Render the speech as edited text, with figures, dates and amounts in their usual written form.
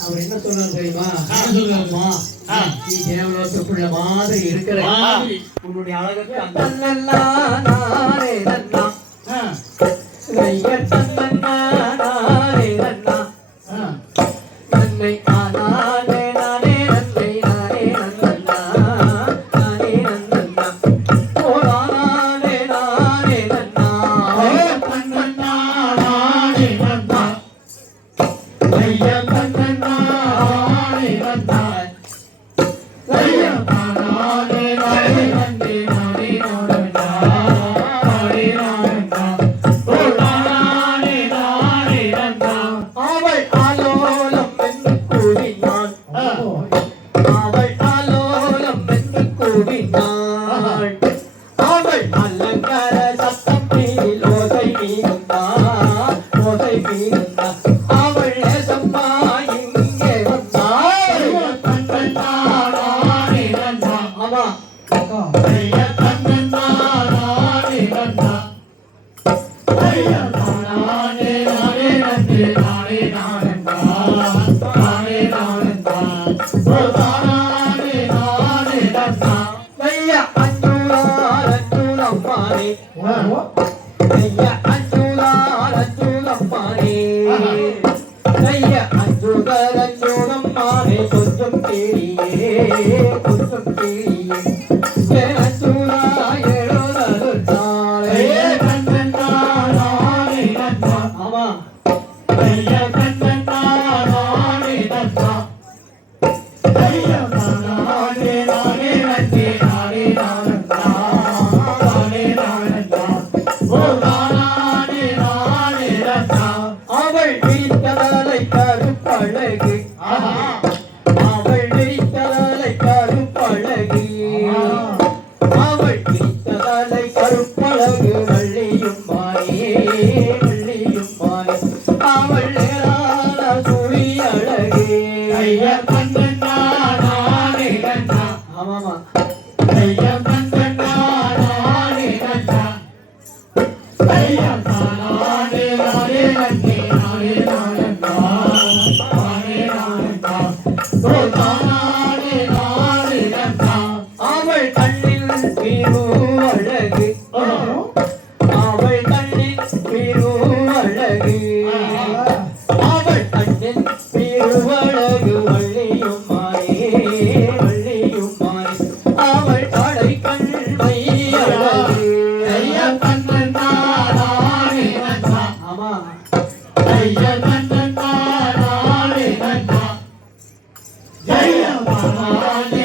அவர் என்ன சொல்றாரு தெரியுமா? நீ தேவலோகத்துக்குள்ள மாதிரி இருக்கிற உன்னுடைய அழகுக்கு தானானே நானே நன்னா ஐயா அஞ்சுதம்மானே ஐயா அஞ்சுதம்மானே ஐயா அஞ்சுதம்மானே கொஞ்சம் தேடியே அஞ்சுதா எழுதலுத்தாளே கண்ணன் நானே நன்னா ஆமா ஐயா கண்ணன் நானே நன்னா ஐயா நானே நானே நன்னே நானே நானன்னா நானே நானன்னா ஓ நானே நானே நன்னா அவள் விரித்தலை கருப்பழகு அவள் விரித்தலை கருப்பழகு அவள் விரித்தலை கருப்பழகு வள்ளியும் மாயே அவள் ஏறான சுழி அழகு ஐயா கண்ணன் நானே நன்னா ஆமாமா ஐயா கண்ணன் நானே நன்னா ஐயா நானே நானே நன்னே நானே நானன்னா நானே நானன்னா ஓ நானே நானே நன்னா அவள் கண்ணில் அழகு அவள் கண்ணின் அழகு அவள் கண்ணின் அழகு வள்ளியும் மாயே அவள் கடை கண்மை அழகு ஐயா கண்ணன் நானே நன்னா ஆமா ஐயா கண்ணன் நானே நன்னா ஜெய நானே